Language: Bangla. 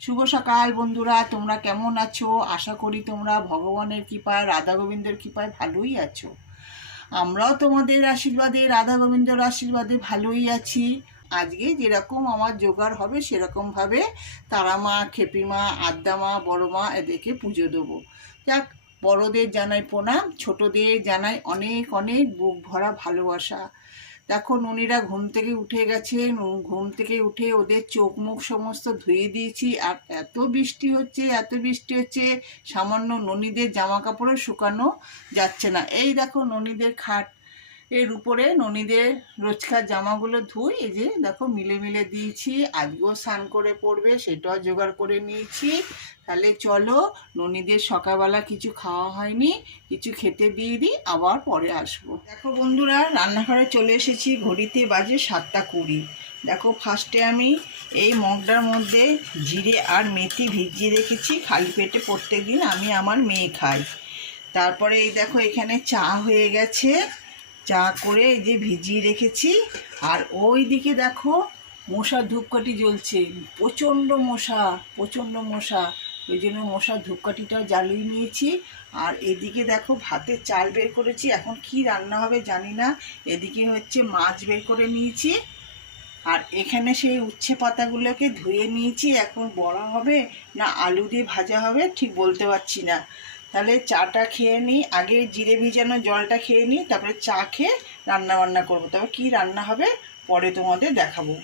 শুভ সকাল বন্ধুরা, তোমরা কেমন আছো? আশা করি তোমরা ভগবানের কৃপায়, রাধা গোবিন্দের কৃপায় ভালোই আছো। আমরাও তোমাদের আশীর্বাদে, রাধা গোবিন্দর আশীর্বাদে ভালোই আছি। আজকে যেরকম আমার জোগাড় হবে সেরকমভাবে তারা মা, খেপি মা, আদ্যা মা, বড় মা এদেরকে পুজো দেবো। যাক, বড়দের জানাই প্রণাম, ছোটদের জানাই অনেক অনেক বুক ভরা ভালোবাসা। দেখো, ননিরা ঘুম থেকে উঠে গেছে। ঘুম থেকে উঠে ওদের চোখ মুখ সমস্ত ধুয়ে দিয়েছি। আর এত বৃষ্টি হচ্ছে, এত বৃষ্টি হচ্ছে, সামান্য ননিদের জামা কাপড়ও শুকানো যাচ্ছে না। এই দেখো, ননিদের খাট এর উপরে ননিদের রোজকার জামাগুলো ধুই। এই যে দেখো, মিলে মিলে দিয়েছি। আজকেও স্নান করে পড়বে, সেটাও জোগাড় করে নিয়েছি। তাহলে চলো, ননিদের সকালবেলা কিছু খাওয়া হয়নি, কিছু খেতে দিয়ে দিই, আবার পরে আসবো। দেখো বন্ধুরা, রান্নাঘরে চলে এসেছি। ঘড়িতে বাজে 7:20। দেখো, ফার্স্টে আমি এই মগটার মধ্যে জিরে আর মেথি ভিজিয়ে রেখেছি। খালি পেটে প্রত্যেকদিন আমি আমার মেয়ে খাই। তারপরে এই দেখো, এখানে চা হয়ে গেছে। চা করে এই যে ভিজিয়ে রেখেছি। আর ওই দিকে দেখো, মশার ধূপকাঠি জ্বলছে। প্রচণ্ড মশা, প্রচণ্ড মশা। ওই জন্য মশার ধূপকাঠিটাও জ্বালিয়ে নিয়েছি। আর এদিকে দেখো, ভাতের চাল বের করেছি। এখন কি রান্না হবে জানি না। এদিকে হচ্ছে মাছ বের করে নিয়েছি। আর এখানে সেই উচ্ছে পাতাগুলোকে ধুয়ে নিয়েছি। এখন বড়া হবে না আলু দিয়ে ভাজা হবে ঠিক বলতে পারছি না। তাহলে চাটা খেয়ে নিই, আগে জিরে ভিজানো জলটা খেয়ে নিই, তারপরে চা খেয়ে রান্না বান্না করবো। তবে কি রান্না হবে পরে তোমাদের দেখাবো।